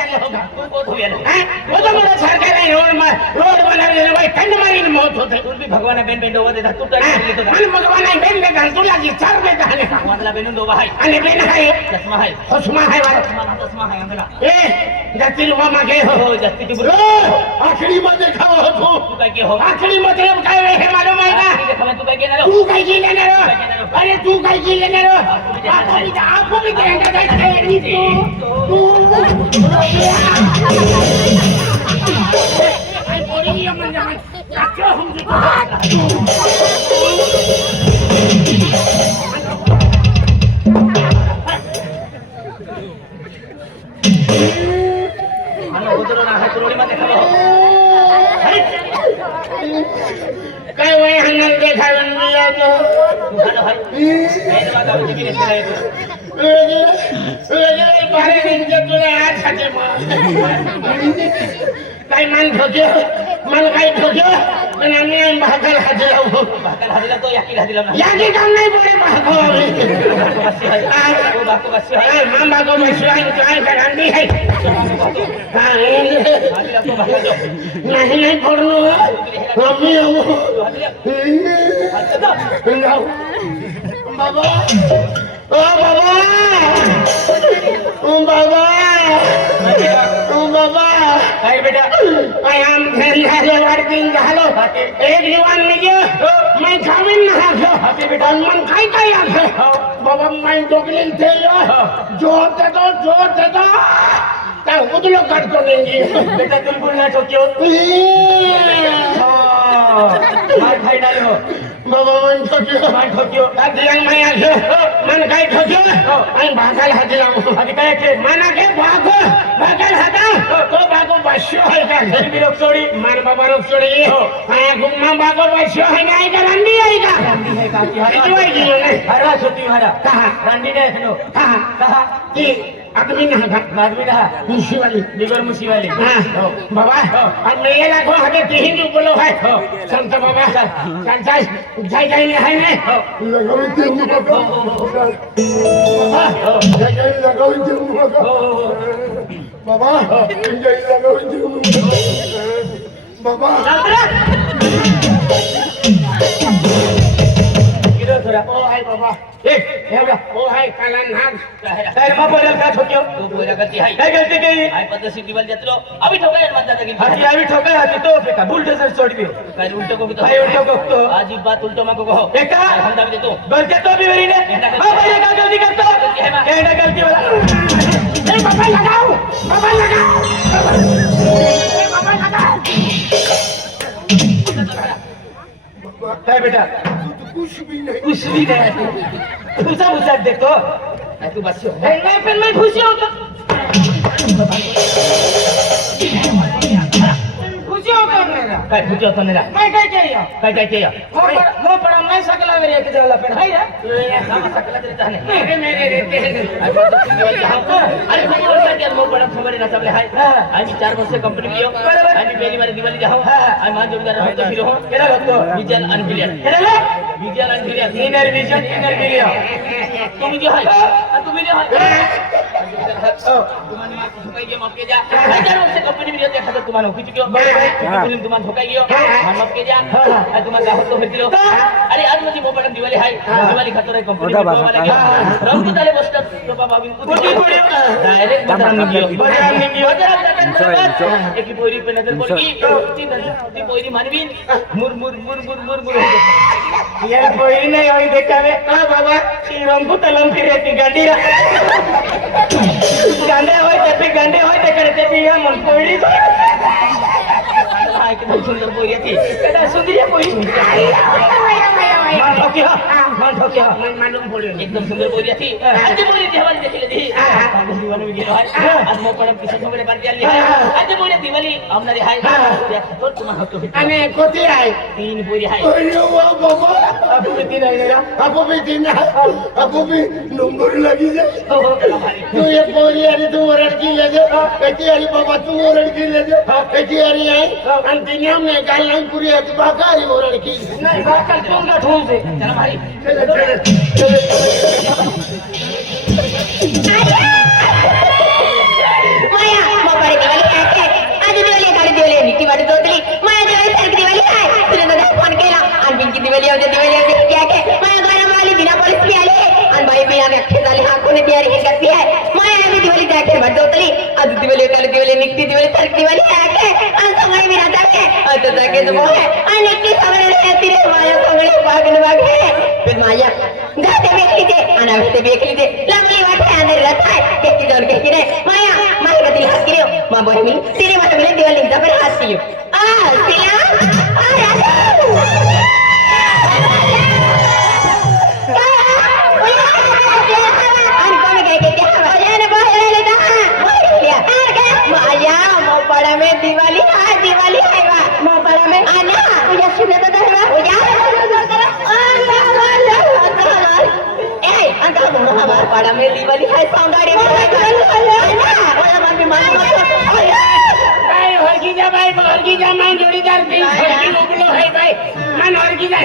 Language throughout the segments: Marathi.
आले होगा तू कोण होईल वो तो मला सरकार रोड बनवलेलं बाई कंड मारीन मौत होते तू भी भगवान बेन बेन डोवा देता तू तर घेतो आणि भगवान बेन बेन तुला जी चार बेन आहे भगवानला बेनून डोवा आहे आणि बेन आहे चष्मा आहे चष्मा आहे चष्मा आहे आम्हाला ए जातील वा मागे हो जास्ती की बुरो आखडी मध्ये खावा होतो तू काय की हो आखडी मध्ये काय हे मालूम आहे का तू काय घेणार तू काय केलं अरे तू काय केलं आपको भी कहना काय वय हन्नल देखायला काय मान ठोक्यो मन काय ठोक्यो पण आम्ही भाकर हाजीला भाकर हाजीला तो याकी हाजीला याकी काम नाही बोले बाको बस है मां बाको बस काय करांदी है नहीं नहीं पढ़नो मम्मी बाबा ओ बाबा ओ बाबा ओ बाबा काय बेटा I am झाले वर्किंग झालो एक दिवान निघे मैं खावीन ना हाते बेटा मन काय काय आहे बाबा मैं डोकली थे जोर देतो काय उदलो काढतो नेंगी बेटा बिलकुल ना ठोक्यो मार खाई डालो बाबा मन ठोक्यो दियांग मैं आसे मन काय ठोक्यो आणि भागाल हाती लावू आधी काय के मना के भागाल हाता तो बागो बस्यो है का घरी लोक सोडी मार बाबा लोक सोडी हाय गुम्मा बागो बस्यो है नाही का रंडी आहे का रंडी है का की नाही हरवा छोटी हरा कहा रंडी ने खनो कहा की आदमी ना आदमी ना मुशी वाली बिगर मुशी वाली हां बाबा और मैं ये लाखों हटे तीन जो बोलो है संत बाबा चल जाई नहीं है ने लगावी तीन बाबा जाई लगावी तीन बाबा जाई लगावी तीन बाबा थोड़ा ओ हाय बाबा एवढा ओ हाय काला नाग काय बाप बोला का ठोक्यो तू बोला करती है काय करते की आय पद्धती दिवाल जातलो अभी ठोकाय मत जाता की हाती अभी ठोकाय हाती तो फेका बुलडोजर छोड़ दियो काय उल्टो को तो हाय उल्टो को तो आज ही बात उल्टो मा को कहो एका हम दाब दे तो गलती तो भी मेरी ने हां भाई का गलती करता एडा गलती वाला ए बाबा लगाओ ए बाबा लगाओ काय बेटा कुछ भी नहीं तुझा बुझा देखो तू बस नहीं फिर मैं खुशी होता खुशी होता मेरा काय खुशी होता मेरा मैं क्या किया वो पड़ा मैं सकला मेरे एक जगह पे है रे सकला तेरे चाहने मेरे रहते हैं अरे मैं बोल रहा मो बड़ा खबर ना सबले हाय आज 4 वर्ष कंपनी कियो बराबर आज पहली बार दिवाली जाओ आज मान जोगदार होतो फिर हो केला होतो विजन अनक्लियर केला vision unclear inner vision inner clear तुम्ही जो हाय तुम्ही जो हाय तुम्हाने मार धोकाई गयो माफ के जा 4 वर्ष कंपनी में देखा तो तुम्हाने कुछ क्यों फिल्म तुम्हाने धोकाई गयो माफ के जा तुम्हारे गाहक तो भेटिलो अरे आज मुझे मोबाइल दिवाली हाय दिवाली खातर कंपनी में वाला गयो रंग ताले बसता तो बाबा कुटी पड़ियो डायरेक्ट बदनाम निगियो एक पोरी पे नजर पड़गी ती पोरी मानवीन मुर मुर मुर मुर मुर मुर ये पोरी नहीं होई देखावे हां बाबा ती रंग तलम फिरे ती गाडी गांडे होय ते करते ती मन पोरी हाय किती सुंदर पोरी ती केडा सुंदर पोरी मान ठोक्या मन मालूम पड़ियो एकदम सुंदर पोरी थी आज पोरी ती हमारी देखी ली आज दिवाली में गेलो है आज मो पडम किसी छोकरे पार दिली है आज पोरी दिवाली हमनारी हाय तो तुम्हा हतो आणि कोती आहे 3 पोरी हाय अरे वाह बाबा अब भी 3 आहे ना अब भी नंबर लगी जाए तू ये पोरी आणि तू ओरडकी ले जा एकी आणि बाबा तू ओरडकी ले जा एकी आणि आहे आणि तिने में गाल नाही पुरी आहे बाकारी ओरडकी नहीं बाकल तुमला ठोल दे चला भाई माया दिवाळी आज दिवाळी काल दिवाळी निघती दिवाळी तर दिवाळी आहे आणि सगळे मी राहते आता जागेच मोहे आणि की सगळे येते रे माझ्या सगळे बागन बागे पण माझ्या जाते बेकली ते अनावते बेकली ते लागली वाटे अंदर रथाय केकी जाऊन केकी रे माया माया गती हात किरे मा बहिणी तिने मला मिले दिवाळी जबर हात कियो तिला मोपाड़ा में दिवाली है मोपाड़ा में आना पूजा सुने तो दरवा पूजा मोपाड़ा में दिवाली है सौंदर्य ओळखीचा बाई ओळखीचा मान जोडीदार तीन फरकी उगलो है बाई मान ओळखीचा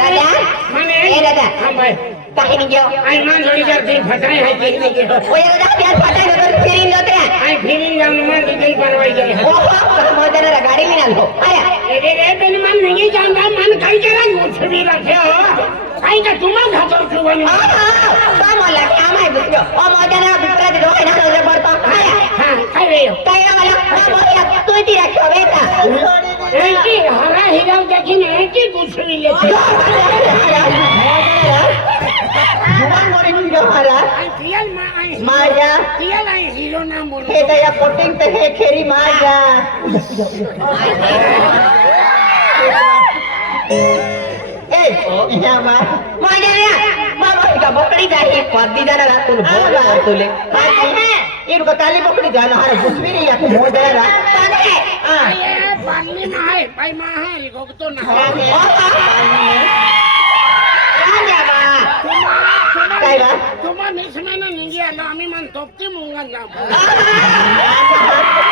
दादा माने ए दादा हां बाई काही नाही घेऊ आई मान जोडीदार तीन फटाई है तीन नहीं घेऊ ओए दादा प्यार फटाई नगर फिरिंग जाते आई फिरिंग जाऊन मान दिल बनवाई जाए ओहो मोदरा गाड़ी में ना लो अरे ए बेन मान नहीं जानता मान काई करा गोछ भी रखे हो काई का तुमा घातो सुबन मला क्या माय बुझो ओ मोदरा बिपरा दे रोय ना रे पड़ता हां काय रे काय वाला मोया तू ती रखो बेटा एकी हरा हीरा देखी नहीं की गोछ भी लेते जुबान मोरी निघा मारा रियल मा आई माझ्या रियल आई हीरो नाम बोल हे दया कोटिंग ते हे खेरी माझ्या ए या मा माझ्या मामा का बकरी जाही पादी जाना रात तुल बोला तुले इनको काली बकरी जाना हर बुसवीरी या को मोदरा ये पानी में है भाई मां है गोगतो ना काय बा तुम्हा मिस में ना निंगी आलो आम्ही मन तोपती मुंगन जाऊ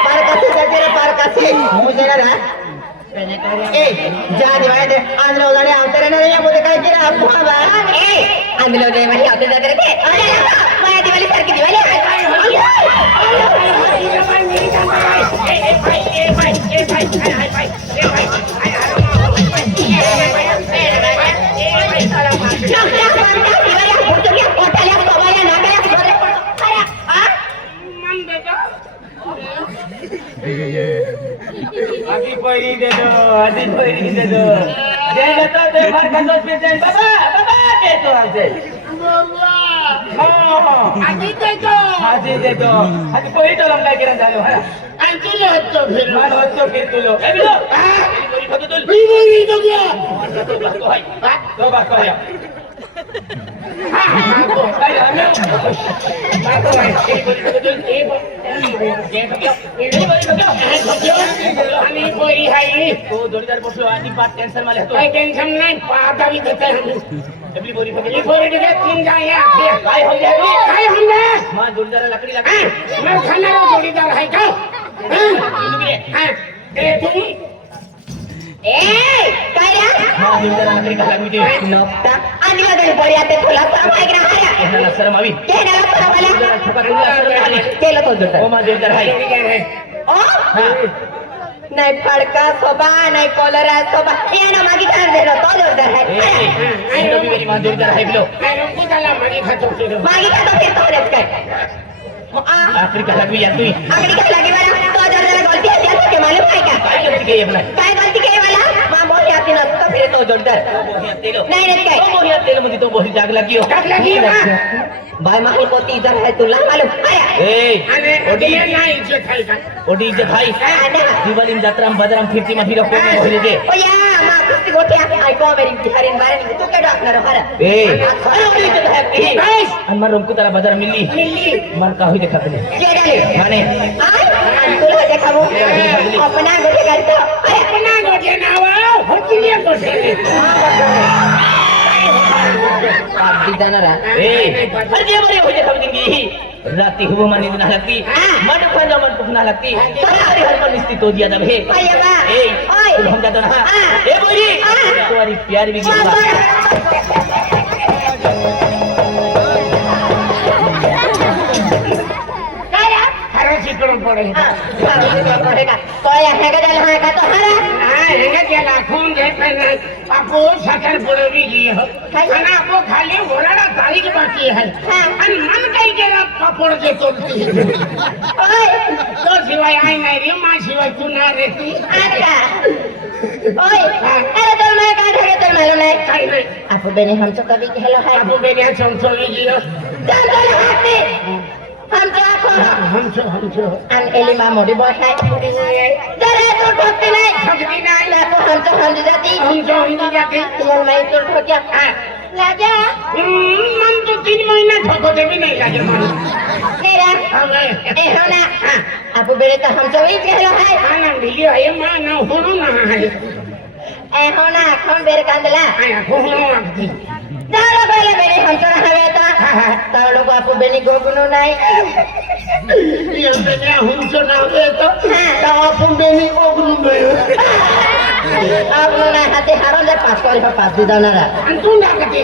पार कसे जाते रे पार कसे मोदरा रा ए जा दिवाळे दे आंधळो जाणे आवतरे ना या मोदे काय केला अपुहा बा ए आंधळो जाणे म्हणजे आवते जाते रे ते माया दिवाळी सारखी दिवाळी आधी पहिली दे दो जे जातो ते फार खातो पेशंट बाबा बाबा देतो आमचे आधी देतो आधी पहिली तो काय केलं झालं मला आणखी होतो फिर मान होतो फिर तुलो ए बिलो पहिली खातो तुल बिरी तो गया तो हाय तो बात करूया काय आम्ही बातो आहे आणि पोरी हाय तो जोडीदार बसलो आणि बात टेन्शन मला होतो काही टेन्शन नाही पाहता भी देते हम एवढी बोरी फकली ये पोरी के तीन जाए काय हो गया काय हमने मां जोडीदार लकडी लागली मैं खाना रो जोड़ीदार है का हां ए तुम ए काय रे मां जोडीदार लकडी का लागली ते नोकता आणि वगैरे बळी आता तुला सामाय ग्रा हाया एनाला शरम आवी केला सामाला ठोका तुला शरम आली केलं तो जोडीदार ओ मां जोडीदार हाय ओ नाही फडका सोबा नाही कॉलरा सोबा याना मागी ठार देलो तो जोरदार है ए रवि मेरी मां जोडीदार हाय बिलो मैं रुको चला मागी खातो फिर मागी का तो फिर तो रेस काय लकडी का लागली यार तू आगड़ी का लगे वाला तो जोरदार गलती है क्या के मालूम है क्या काय गलती केली आपला काय गलती केली वाला मां बोल आती ना तो फिर तो जोरदार नाही रे काय तो बोहिया तेल मध्ये तो बोही जाग लगी हो टाक लगी भाई माही कोती इधर है तुला मालूम आया ए आणि ओडी नाही इज्जत आहे का ओडी इज्जत हाय दिवाळी जत्राम बदराम फिरती मध्ये लोक कोण बोलले ते ओ या मां कुस्ती गोट्या आई को मेरी बिहारीन बारे तू के डॉक्टर हरा ए अरे ओडी इज्जत है बस आणि मग रुमकू त्याला बाजार मिली मिली मन का होई देखा तने के डाले माने आई तुला देखावो अपना गोटे करतो अरे अपना गोटे नाव होती गोटे आप दी जाणार ए अरे जे बरे होते समझेंगी राती हुब माने ना लगती मन खंजा मन पुखना लगती सारी हर पर निश्चित हो दिया जब हे ए तुम हम जातो ना ए बोली तुम्हारी प्यार भी शिकड़ों पड़े पड़ेगा तो है का जल है का तो हरा हेंगे केला खून जे पहना आपको साखर पड़ेगी जी हो खाना आपको खाली बोलाड़ा तारीख बाकी है और मन का केला कापड देतो ती ओय तो शिवाय आई नाही रे मा शिवाय तू नाही रे ती अच्छा ओय अरे तो मैं का ढगे तो मालूम नहीं काही नाही आपको बेने हमसे कभी कहलो है आपू बेरिया चमचोली गियो चल चल हाथे हम तो आपको हमचो अन एलिमा मोड़ी बहुत है जरा तो ठोकते नहीं ठगती नाही ना तो हम तो हम जाती हमचो जाते ये मैं तो ठोकिया लाजा मन तो 3 महीना ठोकते भी नहीं लागे मन मेरा ए हो ना आपको बेरे तो हम तो ही कहलो है आना लियो आहे मा ना होणो ना आहे ए हो ना कौन बेरे कांदला आया होणो लागते जाओ पहले बेरे हम तो हवे था तालो को आपको बेनी गोगनो नहीं ये बेरिया हमचो ना होवे तो आपू बेनी ओगरू गयो आप लोग ना हाथे हारो ले पास दी दाना रा तू ना कते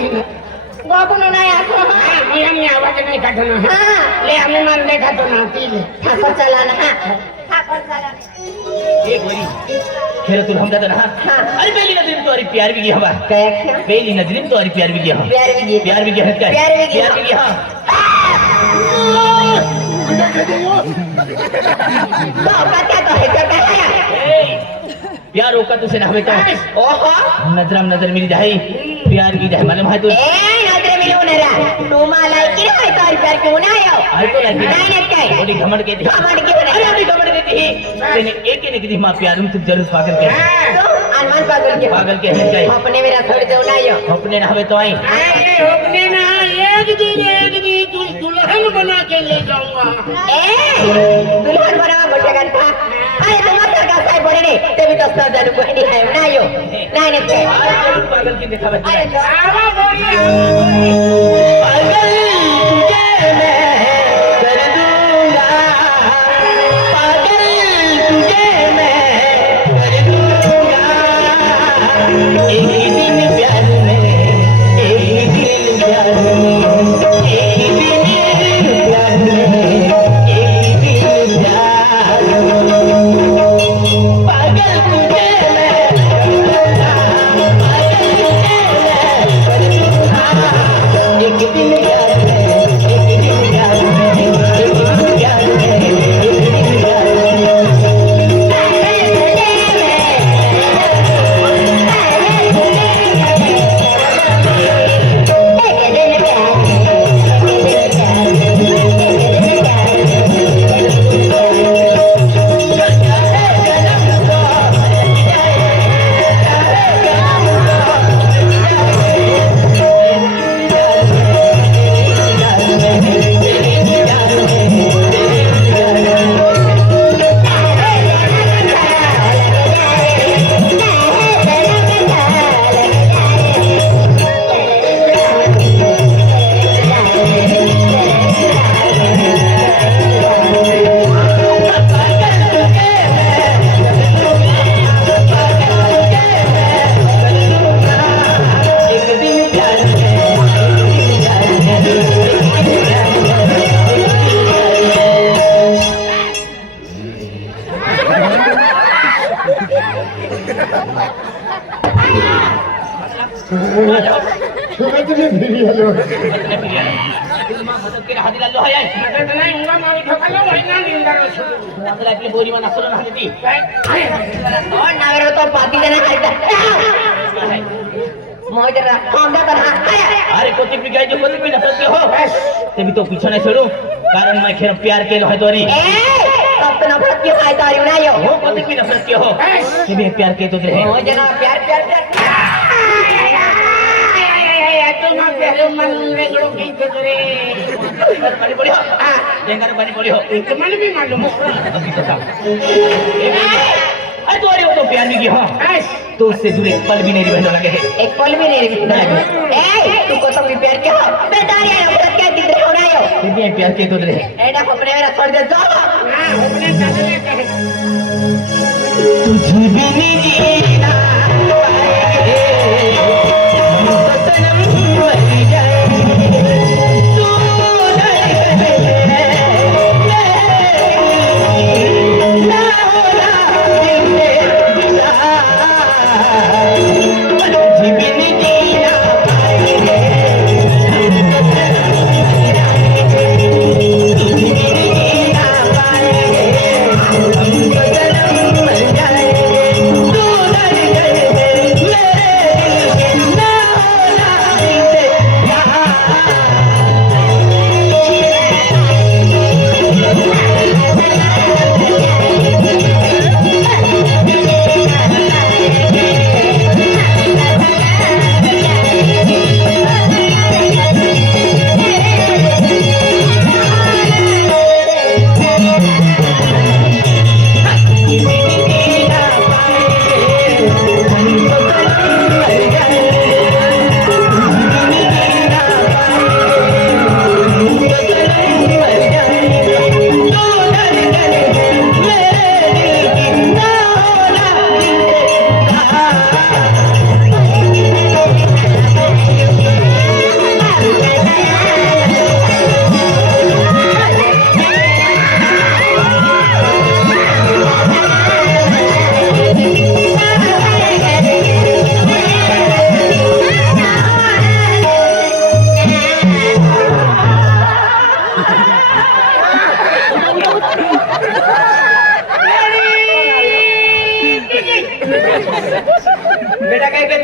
गोगनो नहीं आपको मी आवाज नाही काढतो ना हां ले आम्ही मान देखातो ना तिले ठाकर चलाना ठाकर चलाना एक बड़ी खेल तू हम दादा हां अरे पहली नजर में तो अरे प्यार भी किया बा क्या क्या पहली नजर में तो अरे प्यार भी किया प्यार भी किया प्यार भी किया क्या प्यार भी किया। प्यार भी किया बाबा क्या तो है प्यार होका तुझसे ना हमें तो ओहो नजर मिली जाए प्यार की जाए मालूम है तू ए नजर मिलो नरा तू मालाई की है तो प्यार क्यों ना आयो अरे तो लगी नहीं नहीं क्या बड़ी घमंड के थी घमंड क्यों नहीं? अरे अभी घमंड के थी तेने एक ही निकली मां प्यार तुम जरूर पागल के तो अनुमान पागल के है क्या अपने मेरा छोड़ दो ना आयो अपने ना हमें तो आई अपने ना एक दिन तू दुल्हन बना के ले जाऊंगा ए दुल्हन बना बच्चा करता अरे तुम मत का साई बड़े ने तेरी तो सब जानू कोई नहीं है ना आयो नहीं नहीं क्या पागल की देखा बच्चा अरे तो आवा बोली पागल तुझे मैं कर दूंगा पागल तुझे मैं कर दूंगा एक ही दिन प्यार में एक ही दिन प्यार में एक ही दिन प्यार में एक ही दिन प्यार में पागल तुझे मैं कर दूंगा पागल तुझे मैं कर दूंगा एक दिन प्यार में एक दिन प्यार में एक दिन प्यार में एक दिन प्यार में तुम्हें फिरी हलो नाही उंगा मारी ठोकालो वैना निंदारो आपल्याला आपली बोरी मान असलं नाही ती और नागरो तो पाती देना करता मोय जरा काम दे बना अरे कोती भी गई जो कोती भी नफरत के हो ते भी तो पीछे नहीं छोड़ू कारण मैं खेर प्यार के है तोरी ए अब तो नफरत क्यों आई तारी ना आयो हो कोती भी नफरत के हो ते भी प्यार के तो रहे मोय जना प्यार प्यार प्यार तुम पहले मन रेगड़ो की करे पानी पड़ी हो जेंगार पानी पड़ी हो इनके मन भी मालूम अभी तो था अरे तो तो प्यार भी किया हो तो उससे जुड़े पल भी नहीं बहने लगे हैं एक पल भी नहीं रखना ए तू को तो भी प्यार क्या हो बेदारी है नफरत क्या दिख रहा हो ना आयो ते भी प्यार के तो रहे एडा अपने मेरा छोड़ दे दो हां अपने चले कहे तुझे भी नहीं जीना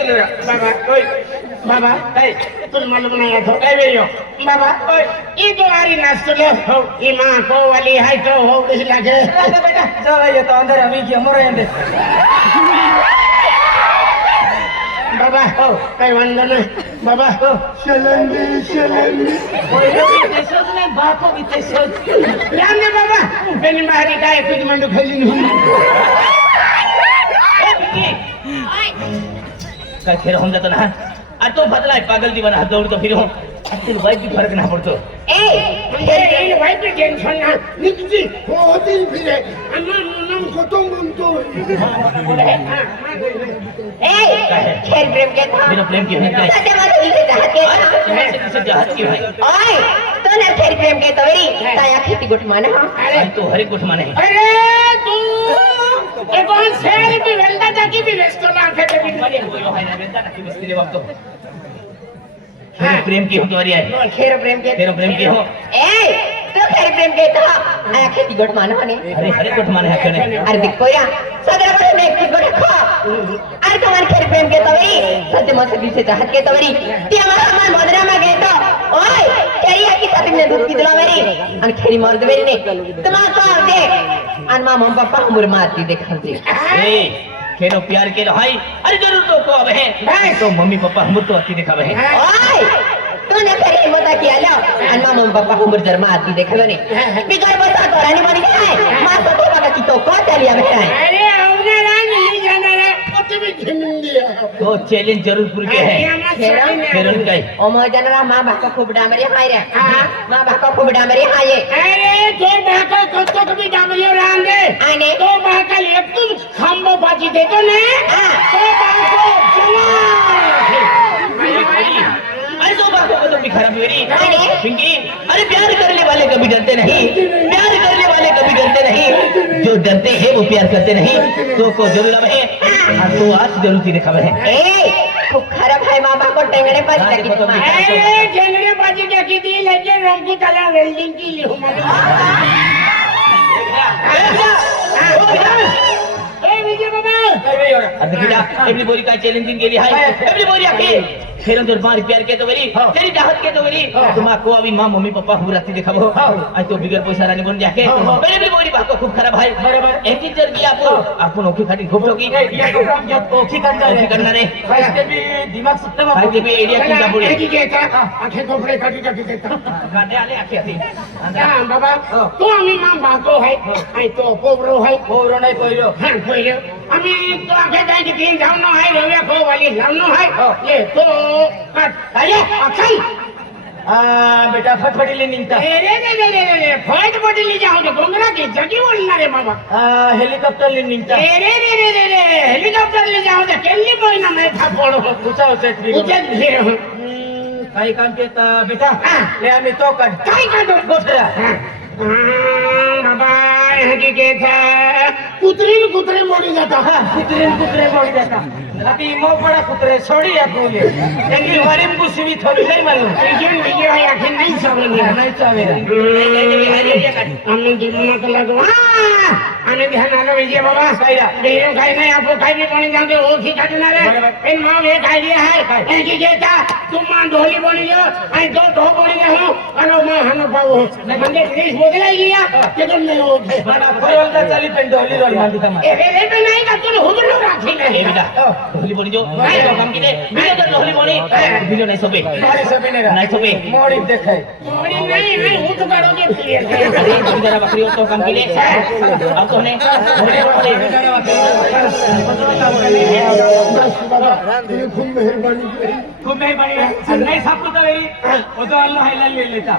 गेलो रा बाबा ओय बाबा काय तुला मालूम नाही आहे काय वेळ यो बाबा ओय ई जो आरी नाचलो हो ई मां को वाली है तो हो कशी लागे राजा बेटा चला येतो अंदर आम्ही की मोर येते बाबा हो काही वांधा नाही बाबा हो शलंदी तेसोच नाही बापो बी तेसोच राम दे बाबा बेनी मारी काय कुछ मंडू खेली नहीं काय खेळ होऊन जातो ना आ तो बदलाय पागल दीवाना हात दौडतो फिरू तेल वाईट भी फरक ना पडतो ए वाईट टेन्शन ना निकजी होती फिरे अन्ना नम खतम बनतो खेळ प्रेम के था बिना प्रेम की है काय सत्य माझं दिले हात के ऐसे हात की भाई ओय तो ना खेळ प्रेम के तवरी ताया खेती गुट माने हा अरे तो हरे कुछ माने अरे तू ये कौन शेर की वेलदा जाकी भी वेस्तो ना फेटे भी बने हो यो है ना बेटा की मिस्त्री वक्त प्रेम की हो तुम्हारी है खेळ प्रेम के तेरा प्रेम की हो ए तो खेळ प्रेम के था ताया खेती गुट माने हने अरे हरे कुछ माने है कने अरे देखो या सदरा बड़े में खेती गुट खा अरे तुम्हारे खेळ प्रेम के तवरी सत्य माझं दिले चाहत के तवरी ती हमारा मदरा में गए तो ओय खेरिया की साथी ने दूध की दिला मेरी अन खेरी मार दे मेरी ने तुम को दे अन मां मम्मी पापा हमर मारती देखन दे ए खेलो प्यार के भाई अरे जरूर तो को अब है तो मम्मी पापा हम तो अति दिखावे है ओय तूने फिर हिम्मत किया लो अन मां मम्मी पापा हमर जन्म आती देखलो ने बिगर बता तो रानी बन गया मां तो पापा की तो को चलिया बेटा अरे औने रानी नहीं जाना रे कुछ भी खिन दिया तो चैलेंज जरूर पूरे के है फिर उनका ओ मो जनरा मां बापा खूब डामरी हाय रे मां बापा खूब डामरी हाय अरे तो बाका कत्तो कभी डामरियो रान दे आने तो बाका एक तू खंबो बाजी दे तो ने तो बाको अरे तो बात को तो भी खराब हुई अरे पिंकी अरे प्यार करने वाले कभी डरते नहीं प्यार करने वाले कभी डरते नहीं जो डरते हैं वो प्यार करते नहीं तो को जरूर अब है तो आज जरूर ती दिखावे है ए खूब खराब है मां बाप को टेंगड़े पर हाँ, देखो तो भी। अरे जेंगरे बाजी क्या की दी लेके रंगी कलर वेल्डिंग की लियो ए विजय बाबा अरे बेटा एवरी बोरी का चैलेंजिंग के लिए है एवरी बोरी आके फिर हम बार प्यार के तो बरी तेरी चाहत के तो बरी तुम को अभी मां मम्मी पापा हूं राती दिखाबो आज तो बिगर पैसा रानी बन जाके मेरे भी बोरी बात को खूब खराब है बराबर एक टीचर की आपको ओखी खाती खूब ठोकी ओखी करना रे इसके भी दिमाग सुत्ता भाई के भी एरिया की का बुड़ी की कहता आंखें कोपड़े काटी काटी देता गाने आले आखे आती हां बाबा तो आम्ही मां बाको है आई तो कोबरो है कोरो नाही कोइरो हां कोइरो आम्ही तो आंखें काय की तीन जावनो है रव्या को वाली लावनो है ये तो अरे अखल बेटा फटफटी ले निघता रे रे रे रे रे फट पडली जाऊ दे गोंगरा की जगी बोलणार रे बाबा हेलिकॉप्टर ले निघता रे रे रे रे रे रे हेलिकॉप्टर ले जाऊ दे केल्ली बोयना मैं था पडो तुझा होते उचल घे काही काम केत बेटा ले आम्ही तो काढ काय काढो गोठरा बाबा हकीकत कुत्रीन कुत्रे मोडी जाता कुत्रे मोड देता अभी मोपड़ा कुत्रे छोड़ी आपने लेकिन हमारी मुसीबत थोड़ी नहीं मालूम लेकिन ये आखिर नहीं समझ नहीं चावेरा हमने दिमाग को लगो आने ध्यान आला विजय बाबा सहीरा बेरो खाई नहीं आपको खाई भी पानी जाके ओ की काटना रे इन मां एक आइडिया है की कहता तुम मां ढोली बनी जो आई दो ढो बनी हो अनो मां हनो पाओ मंदे प्लीज बदला गया के तुम नहीं हो परवलता चली पेन ढोली रोल मांदी का ए रे तो नहीं का तुम हुदलो राखी ए बेटा ढोली बनी जो नहीं तो काम की दे वीडियो तो ढोली बनी वीडियो नहीं सोबे नहीं सोबे मोड़ी देखे मोड़ी नहीं नहीं वो तो करोगे फिर अरे जरा बकरी तो काम की दे अब तो ने खूब मेहरबानी नहीं साफ तो मेरी वो तो अल्लाह ले लेता